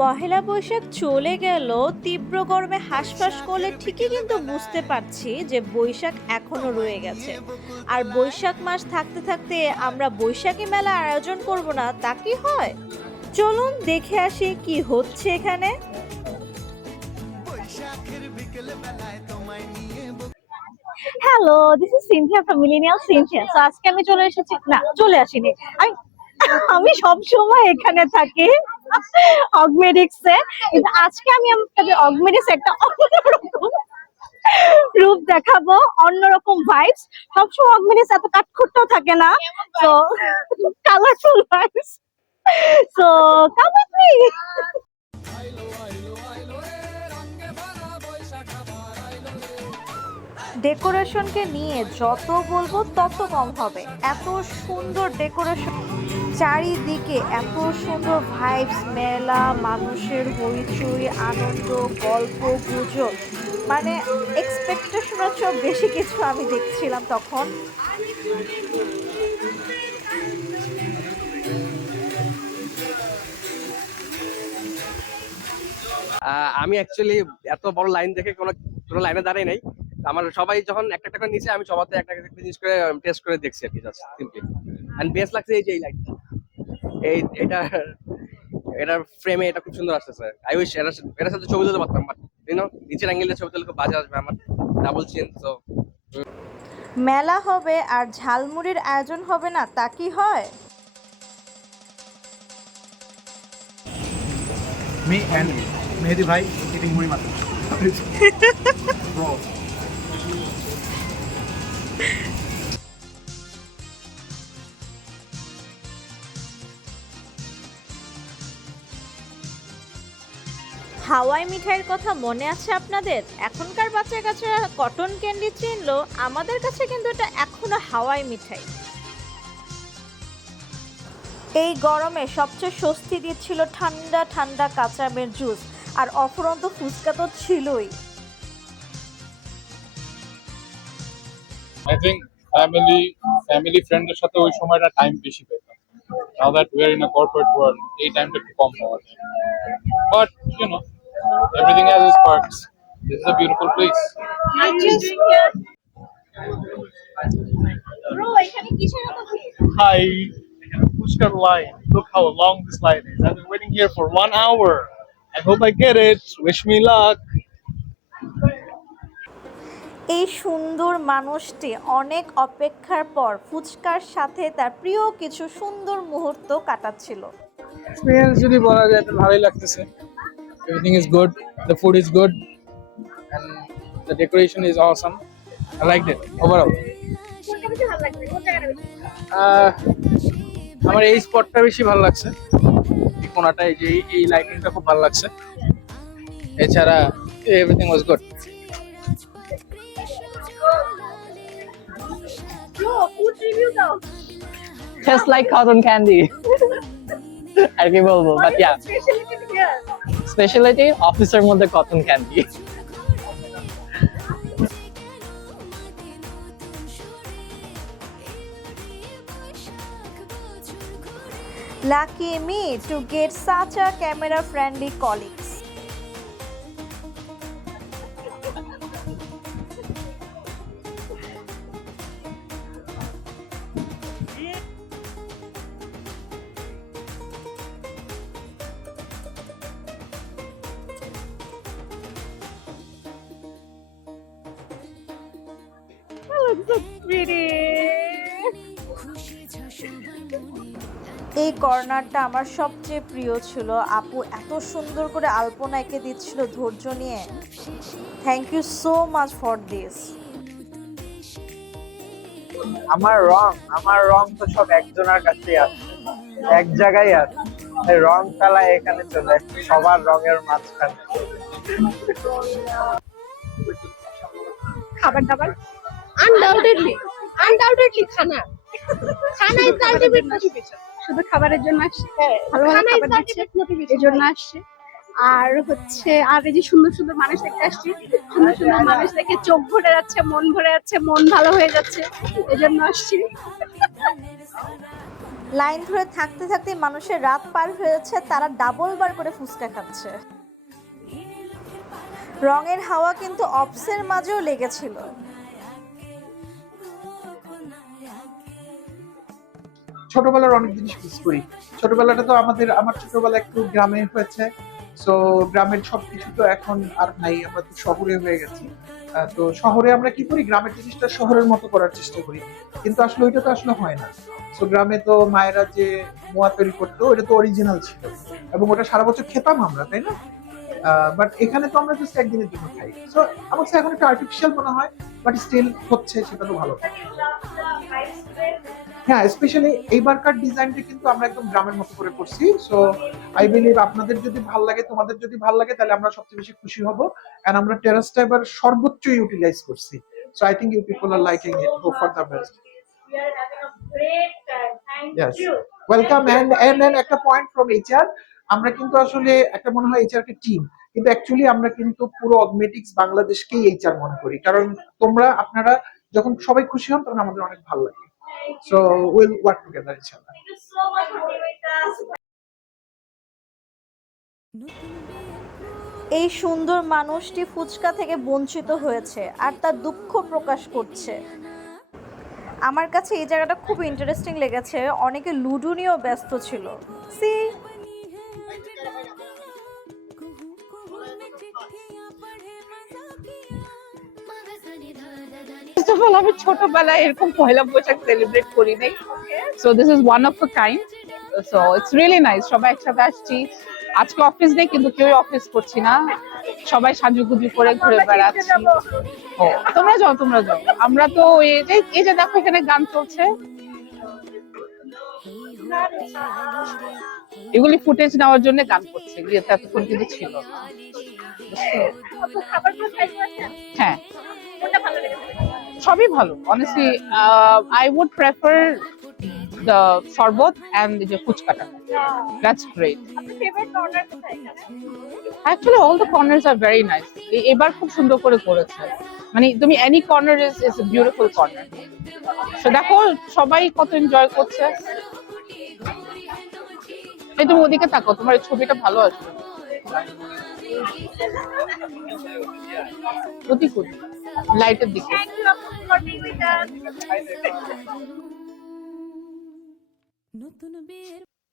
পহেলা বৈশাখ চলে গেল, তীব্র গরমে হাঁসফাঁস করলে ঠিকই কিন্তু বুঝতে পারছি যে বৈশাখ এখনও রয়ে গেছে। আর বৈশাখ মাস থাকতে থাকতে আমরা বৈশাখী মেলা আয়োজন করব না, তা কি হয়? চলুন দেখে আসি কি হচ্ছে এখানে। Hello this is Cynthia from millennial Cynthia so আজকে আমি চলে এসেছি না, চলে আসিনি। আমি আমি সব সময় এখানে থাকি। অগমেডিক্স এ কিন্তু আজকে আমি আপনাদের অগমেডিক্স একটা অন্যরকম রূপ দেখাবো অন্যরকম ভাইবস সবসময় অগমেডিক্স এত কাঠখুট্টাও থাকে না। তো কালারফুল ভাইবস তো কাম উইথ মি ডেকোরেশনকে নিয়ে যত বলব তত কম হবে। এত সুন্দর ডেকোরেশন। চারিদিকে এত সুন্দর ভাইবস মেলা, মানুষের হইচই, আনন্দ, গল্প গুজব মানে এক্সপেকটেশনের চেয়েও বেশি কিছু আমি দেখছিলাম তখন। আমি অ্যাকচুয়ালি এত বড় লাইন দেখে কোনো কোনো লাইনে দাঁড়াই নাই। আমার সবাই যখন একটা একটা করে নিচে আমি সবাতে একটা একটা জিনিস করে টেস্ট করে দেখছি আর কি জাস্ট সিম্পলি এন্ড বেস্ট লাগছে এই যে এই লাইটটা এই এটা এটার ফ্রেমে এটা খুব সুন্দর আসতেছে। আই উইশ এটার সাথে- এটার সাথে ছবি তুলতে পারতাম বাট ইউনো নিচের অ্যাঙ্গেলে ছবি তুললে খুব বাজে আসবে আমার। ডাবল চেন তো মেলা হবে আর ঝালমুড়ির আয়োজন হবে না তা কি হয়? Me and Mehdi Bhai eating muri mata. হাওয়াই মিঠাইয়ের কথা মনে আছে আপনাদের? এখনকার বাচ্চা কাছেরা কটন ক্যান্ডি চিনলো আমাদের কাছে কিন্তু এটা এখনও হাওয়াই মিঠাই। এই গরমে সবচেয়ে স্বস্তি দিচ্ছিল ঠান্ডা ঠান্ডা কাঁচা আমের জুস আর অফুরন্ত ফুচকা তো ছিলই। I think family family friend এর সাথে ওই সময়টা টাইম বেশি পেতাম। Now that we are in a corporate world এই টাইমটা একটু কম পাওয়া যায়। But you know everything has is parts this is a beautiful place Hi, Pushkar line. Look how long this line is. I've been waiting here for one hour. I hope I get it. Wish me luck. এই সুন্দর মানুষটি অনেক অপেক্ষার পর ফুচকার সাথে তার প্রিয় কিছু সুন্দর মুহূর্ত কাটাচ্ছিল এক্সপিরিয়েন্স যদি বলা যায় তো ভালোই লাগতেছে everything is good. The food is good. And the decoration is awesome I like it overall. আমার এই স্পটটা বেশি ভালো লাগছে। এই কোনাটা এই যে এই- এই লাইটিংটা খুব ভালো লাগছে। এছাড়া everything was good just like cotton candy আর কি বলব বাট ইয়া স্পেশালিটি অফিসের মধ্যে cotton candy Lucky me to get such a camera friendly colleagues. এই কর্নারটা আমার সবচেয়ে প্রিয় ছিল। আপু এত সুন্দর করে আলপনা এঁকে দিচ্ছিল ধৈর্য নিয়ে। Thank you so much for this আমার রং আমার রং তো সব একজনের কাছেই আছে। এক জায়গায় আছে। এই রং খেলা এখানে চলে সবার রঙের মাঝখানে। খাবার দাবার? আনডাউটেডলি আনডাউটেডলি খানা। খানা ইজ আলটিমেট মোটিভেশন শুধু খাবারের জন্য আসছে ভালো ভালো খাবার দিচ্ছে এই জন্য আসছে। আর হচ্ছে আর এই যে সুন্দর সুন্দর মানুষ দেখতে আসছি সুন্দর সুন্দর মানুষ দেখে চোখ ভরে যাচ্ছে মন ভরে যাচ্ছে মন ভালো হয়ে যাচ্ছে এই জন্য আসছি। লাইন ধরে থাকতে থাকতে মানুষের রাত পার হয়েছে তারা ডাবল বার করে ফুচকা খাচ্ছে। রঙের হাওয়া কিন্তু অপসের মাঝেও লেগেছিল। ছোটবেলার অনেক জিনিস মিস করি। ছোটবেলাটা তো আমাদের, আমার ছোটবেলা একটু গ্রামে হয়েছে। তো গ্রামের সবকিছু তো এখন আর নাই, আমরা তো শহরে হয়ে গেছি। তো শহরে আমরা কি করি? গ্রামের জিনিসটা শহরের মতো করার চেষ্টা করি। কিন্তু আসলে ওইটা তো আসলে হয় না। তো গ্রামে তো মায়েরা যে মোয়া তৈরি করতো ওটা তো অরিজিনাল ছিল। এবং ওটা সারা বছর খেতাম আমরা, তাই না? বাট এখানে তো আমরা জাস্ট একদিনের জন্য খাই। তো আমার কাছে এখন একটু আর্টিফিশিয়াল মনে হয় বাট স্টিল হচ্ছে, সেটা তো ভালো। হ্যাঁ স্পেশালি এইবারকার ডিজাইনটা কিন্তু আমরা একদম গ্রামের মতো করে করছি। সো আই বিলিভ আপনাদের যদি ভালো লাগে তোমাদের যদি ভালো লাগে তাহলে আমরা সবচেয়ে বেশি খুশি হব। এন্ড আমরা টেরাসটা এবার সর্বোচ্চ ইউটিলাইজ করছি। So I you people are liking it go for the best. Welcome and and and একটা পয়েন্ট ফ্রম এইচআর আমরা কিন্তু আসলে একটা মনে হয় এইচআর কে টিম কিন্তু অ্যাকচুয়ালি আমরা কিন্তু পুরো অগমেটিক্স বাংলাদেশকেই এইচআর মনে করি। কারণ তোমরা আপনারা যখন সবাই খুশি হন তখন আমাদের অনেক ভালো লাগে। সো উইল ওয়ার্ক টুগেদার ইনশাআল্লাহ এই সুন্দর মানুষটি ফুচকা থেকে বঞ্চিত হয়েছে আর তার দুঃখ প্রকাশ করছে। আমার কাছে এই জায়গাটা খুব ইন্টারেস্টিং লেগেছে। অনেকে লুডো নিয়েও ব্যস্ত ছিল। সি ফার্স্ট অল আমি ছোটবেলায় এরকম পয়লা বৈশাখ সেলিব্রেট করি নাই। So this is one of a kind so it's really nice সবাই একসাথে আসছি। আজকে অফিস নেই কিন্তু কেউ অফিস করছি না। সবাই সাজুগুজু করে ঘুরে বেড়াচ্ছি। ও, তোমরা যাও তোমরা যাও। আমরা তো এই যে এই যে দেখো এখানে গান চলছে। এগুলি ফুটেজ নেওয়ার জন্য গান করছে। এতক্ষণ কিন্তু ছিল। হ্যাঁ। সবই ভালো honestly I would prefer the sharbat and যে ফুচকাটা। That's great actually all the corners are very nice এবার খুব সুন্দর করে করেছে। মানে তুমি any corner is is beautiful corner তো দেখো সবাই কত এনজয় করছে। এই তুমি ওদিকে থাকো তোমার এই ছবিটা ভালো আসবে। ওদিক লাইটের দিকে।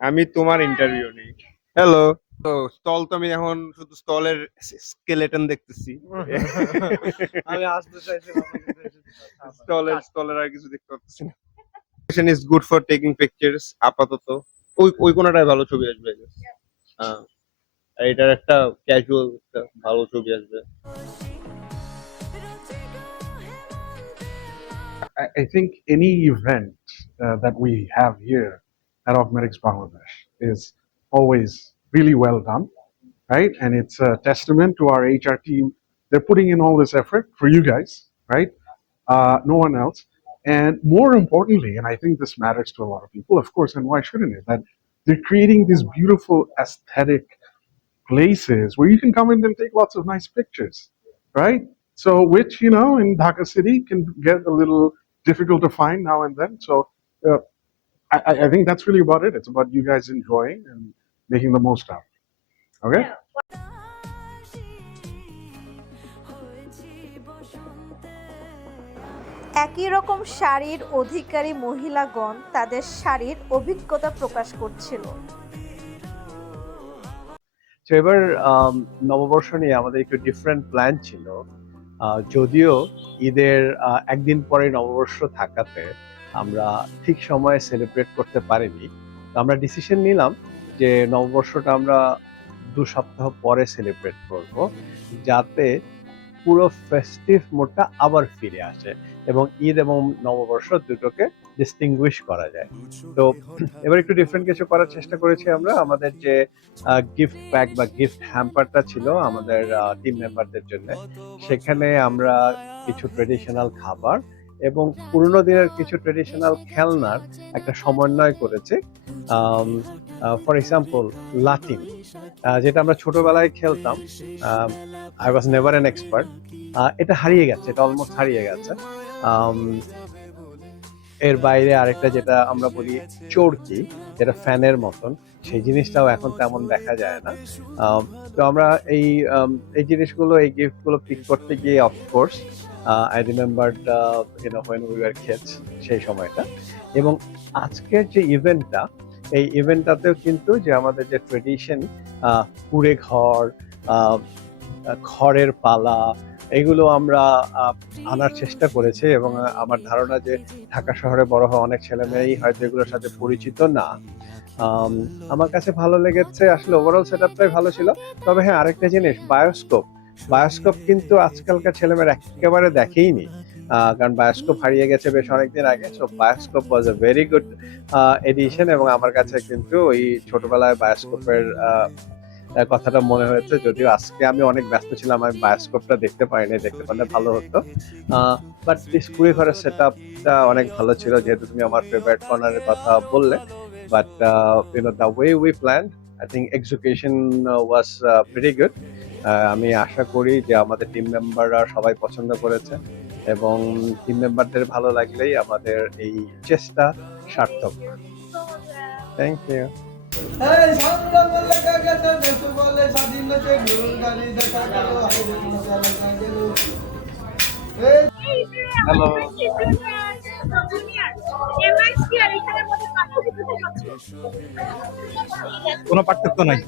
আমি তোমার ইন্টারভিউ নেই। হ্যালো তো স্টল তো আমি এখন শুধু স্টলের স্কেলেটন দেখতেছি। আমি আসতে চাইছিলাম স্টলের স্টলের আর কিছু দেখতে পাচ্ছি না। Is good for taking pictures আপাতত। ওই ওই কোনটায় ভালো ছবি আসবে. হ্যাঁ আর এটার একটা ক্যাজুয়াল একটা ভালো ছবি আসবে I, I think any event uh, that we have here at Augmetics Bangladesh is always really well done, right? And it's a testament to our HR team. They're putting in all this effort for you guys, right? Uh, no one else. And more importantly, and I think this matters to a lot of people, of course, and why shouldn't it? That they're creating these beautiful aesthetic places where you can come in and take lots of nice pictures, right? So, which, you know, in Dhaka City can get a little difficult to find now and then. So, uh, I, I- think that's really about it. It's about you guys enjoying and making the most out. Okay? Yeah. একই রকম শাড়ির অধিকারী মহিলাগণ তাদের শাড়ির অভিজ্ঞতা প্রকাশ করছিল তো এবার আম, নববর্ষ নিয়ে আমাদের একটু ডিফারেন্ট প্ল্যান ছিল। যদিও ঈদের একদিন পরে নববর্ষ থাকাতে আমরা ঠিক সময়ে সেলিব্রেট করতে পারিনি। তো আমরা ডিসিশন নিলাম যে নববর্ষটা আমরা দু সপ্তাহ পরে সেলিব্রেট করব যাতে পুরো ফেস্টিভ মোডটা আবার ফিরে আসে এবং ঈদ এবং নববর্ষ দুটোকে ডিস্টিংগুইশ করা যায়। তো এবার একটু ডিফারেন্ট কিছু করার চেষ্টা করেছি আমরা। আমাদের যে গিফট প্যাক বা গিফট হ্যাম্পারটা ছিল আমাদের টিম মেম্বারদের জন্য সেখানে আমরা কিছু ট্রেডিশনাল খাবার এবং পুরোনো দিনের কিছু ট্রেডিশনাল খেলনার একটা সমন্বয় করেছি। ফর এক্সাম্পল লাটিম যেটা আমরা ছোটবেলায় খেলতাম। I was never an expert এটা হারিয়ে গেছে এটা অলমোস্ট হারিয়ে গেছে। এর বাইরে আরেকটা যেটা আমরা বলি চোরকি যেটা ফ্যানের মতন, সেই জিনিসটাও এখন তেমন দেখা যায় না। তো আমরা এই এই জিনিসগুলো, এই গিফটগুলো পিক করতে গিয়ে of course I remember you know when we are সেই সময়টা। এবং আজকের যে ইভেন্টটা এই ইভেন্টটাতেও কিন্তু যে আমাদের যে ট্রেডিশন কুড়ে ঘর খড়ের পালা এগুলো আমরা আনার চেষ্টা করেছি এবং আমার ধারণা যে ঢাকা শহরে বড় হওয়া অনেক ছেলে মেয়েই হয়তো এগুলোর সাথে পরিচিত না। আমার কাছে ভালো লেগেছে, আসলে ওভারঅল সেট আপটাই ভালো ছিল। তবে হ্যাঁ আরেকটা জিনিস বায়োস্কোপ বায়োস্কোপ কিন্তু আজকালকার ছেলেমেয়েরা একেবারে দেখেইনি। কারণ বায়োস্কোপ হারিয়ে গেছে বেশ অনেকদিন আগে so bioscope was a very good addition এবং আমার কাছে কিন্তু ওই ছোটবেলায় বায়োস্কোপের কথাটা মনে হয়েছে, যদিও আজকে আমি অনেক ব্যস্ত ছিলাম, আমি বায়োস্কোপটা দেখতে পাইনি দেখতে পারলে ভালো হতো। বাট দিস কুড়ি ঘরের সেট আপটা অনেক ভালো ছিল, যেহেতু তুমি আমার ফেভারিট কর্নারের কথা বললে। But you know the way we plan I think execution was very good আমি আশা করি যে আমাদের টিম মেম্বাররা সবাই পছন্দ করেছে, এবং টিম মেম্বারদের ভালো লাগলেই আমাদের এই চেষ্টা সার্থক। থ্যাংক ইউ হ্যালো কোনো পার্থক্য নাই?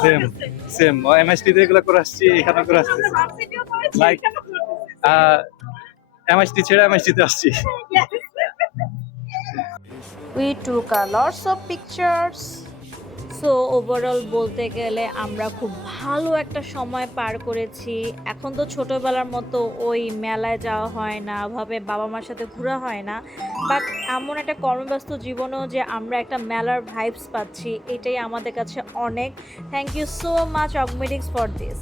সেম সেম এমএসটি তে এগুলো করে আসছি এখানে করে আসছি। লাইক এমএসটি ছেড়ে এমএসটি তে আসছি। We took a lots of pictures. So overall বলতে গেলে আমরা খুব ভালো একটা সময় পার করেছি। এখন তো ছোটবেলার মতো ওই মেলায় যাওয়া হয় না ভাবে বাবা মার সাথে ঘোরা হয় না। বাট এমন একটা কর্মব্যস্ত জীবনেও যে আমরা একটা মেলার ভাইবস পাচ্ছি, এটাই আমাদের কাছে অনেক। Thank you so much Augmatics for this